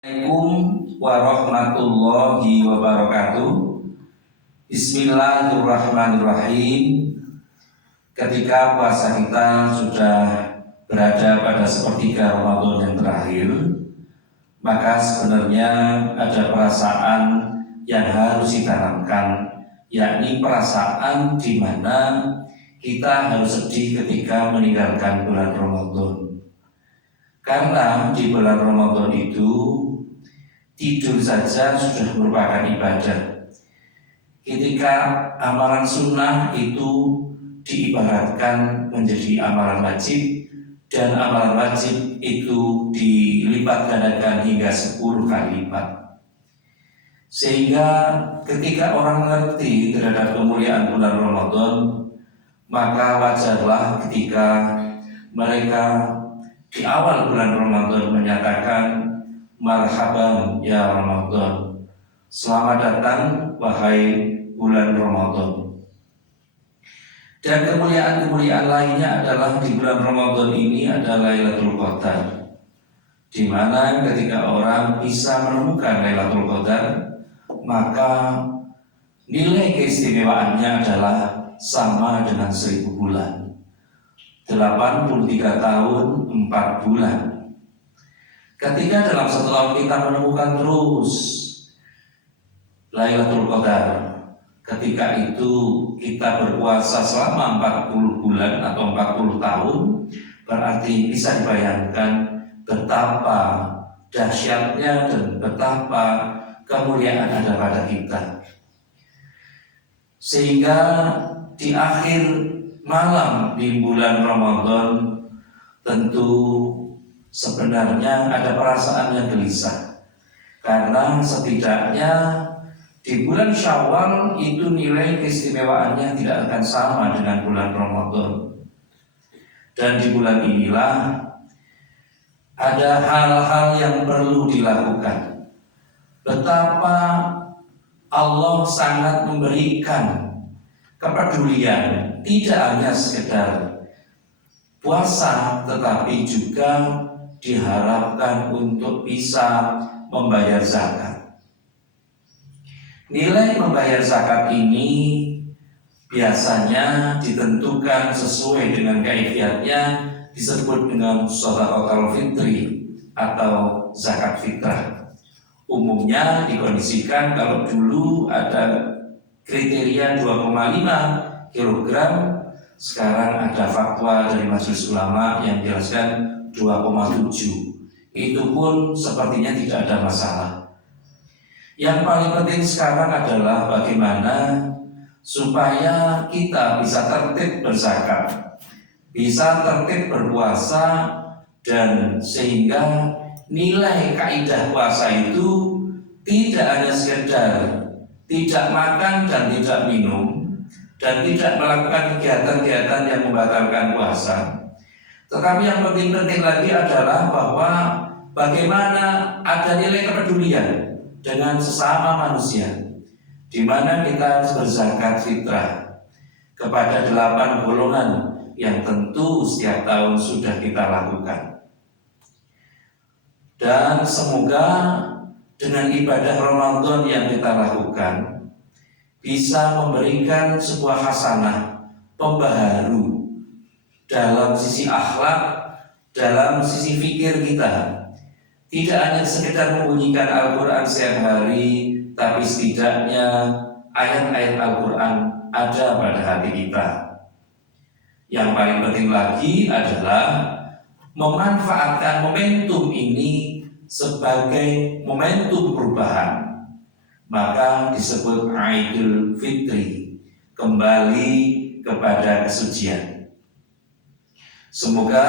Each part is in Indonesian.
Assalamualaikum warahmatullahi wabarakatuh. Bismillahirrahmanirrahim. Ketika puasa kita sudah berada pada sepertiga Ramadan yang terakhir, maka sebenarnya ada perasaan yang harus ditanamkan, yakni perasaan di mana kita harus sedih ketika meninggalkan bulan Ramadan. Karena di bulan Ramadan itu tidur saja sudah merupakan ibadah. Ketika amalan sunnah itu diibaratkan menjadi amalan wajib, dan amalan wajib itu dilipat gandakan hingga 10 kali lipat. Sehingga ketika orang mengerti terhadap kemuliaan bulan Ramadan, maka wajarlah ketika mereka di awal bulan Ramadan menyatakan marhaban ya Ramadan, selamat datang wahai bulan Ramadan. Dan kemuliaan-kemuliaan lainnya adalah di bulan Ramadan ini adalah Lailatul Qadar, di mana ketika orang bisa menemukan Lailatul Qadar, maka nilai keistimewaannya adalah sama dengan 1000 bulan, 83 tahun 4 bulan. Ketika dalam satu tahun kita menemukan terus Lailatul Qadar, ketika itu kita berpuasa selama 40 bulan atau 40 tahun, berarti bisa dibayangkan betapa dahsyatnya dan betapa kemuliaan ada pada kita. Sehingga di akhir malam di bulan Ramadan tentu sebenarnya ada perasaan yang gelisah, karena setidaknya di bulan Syawal itu nilai keistimewaannya tidak akan sama dengan bulan Ramadan. Dan di bulan inilah ada hal-hal yang perlu dilakukan. Betapa Allah sangat memberikan kepedulian, tidak hanya sekedar puasa, tetapi juga diharapkan untuk bisa membayar zakat. Nilai membayar zakat ini biasanya ditentukan sesuai dengan kaifiatnya, disebut dengan shadaqatul fitri atau zakat fitrah. Umumnya dikondisikan kalau dulu ada kriteria 2,5 kilogram, sekarang ada fatwa dari Majelis Ulama yang menjelaskan 2,7. Itu pun sepertinya tidak ada masalah. Yang paling penting sekarang adalah bagaimana supaya kita bisa tertib berzakat, bisa tertib berpuasa, dan sehingga nilai kaidah puasa itu tidak hanya sekedar tidak makan dan tidak minum, dan tidak melakukan kegiatan-kegiatan yang membatalkan puasa. Tetapi yang penting-penting lagi adalah bahwa bagaimana ada nilai kepedulian dengan sesama manusia, di mana kita harus berzakat fitrah kepada 8 golongan yang tentu setiap tahun sudah kita lakukan. Dan semoga dengan ibadah Ramadan yang kita lakukan bisa memberikan sebuah hasanah pembaharu dalam sisi akhlak, dalam sisi fikir kita. Tidak hanya sekedar membunyikan Al-Quran setiap hari, tapi setidaknya ayat-ayat Al-Quran ada pada hati kita. Yang paling penting lagi adalah memanfaatkan momentum ini sebagai momentum perubahan. Maka disebut Idul Fitri, kembali kepada kesucian. Semoga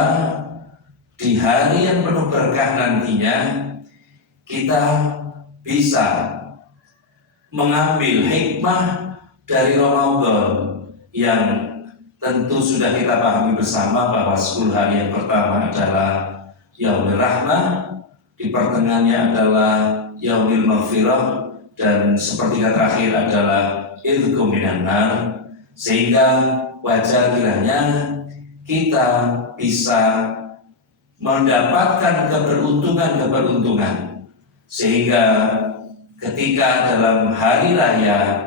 di hari yang penuh berkah nantinya kita bisa mengambil hikmah dari Ramadan yang tentu sudah kita pahami bersama bahwa 10 hari yang pertama adalah Yaumul Rahmah, di pertengahannya adalah Yaumul Maghfirah, dan sepertiga terakhir adalah Idhkum minan nar. Sehingga wajar kiranya kita bisa mendapatkan keberuntungan Sehingga ketika dalam hari raya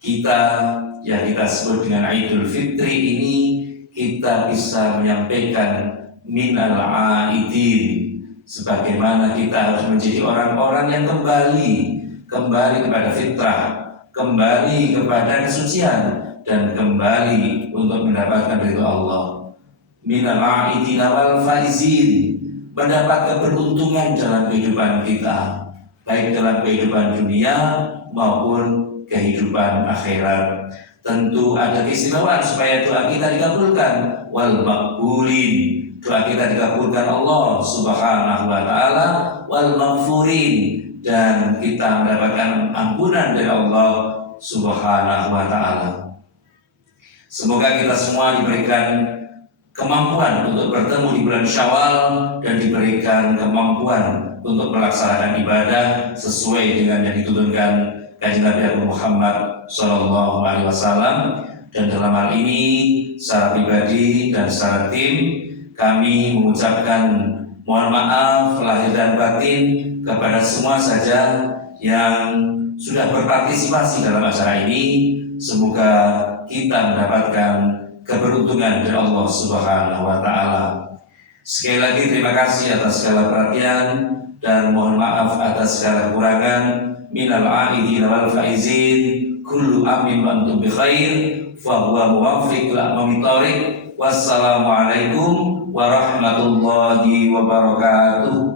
kita yang kita sebut dengan Idul Fitri ini, kita bisa menyampaikan minal aidin, sebagaimana kita harus menjadi orang-orang yang kembali kepada fitrah, kembali kepada kesucian, dan kembali untuk mendapatkan ridha Allah. Minal aidin wal faizin, mendapat keberuntungan dalam kehidupan kita, baik dalam kehidupan dunia maupun kehidupan akhirat. Tentu ada keistimewaan supaya doa kita dikabulkan, wal maqbulin, doa kita dikabulkan Allah Subhanahu wa taala, wal maghfurin, dan kita mendapatkan ampunan dari Allah Subhanahu wa taala. Semoga kita semua diberikan kemampuan untuk bertemu di bulan Syawal dan diberikan kemampuan untuk melaksanakan ibadah sesuai dengan yang diturunkan Kanjeng Nabi Muhammad Sallallahu Alaihi Wasallam. Dan dalam hal ini secara pribadi dan secara tim kami mengucapkan mohon maaf lahir dan batin kepada semua saja yang sudah berpartisipasi dalam acara ini. Semoga kita mendapatkan keberuntungan dari Allah Subhanahu wa taala. Sekali lagi terima kasih atas segala perhatian dan mohon maaf atas segala kekurangan. Minal aidin wal faizin, kullu amin wa antum bi khair, fa huwa muwaffiq la mamitarik. Wassalamualaikum warahmatullahi wabarakatuh.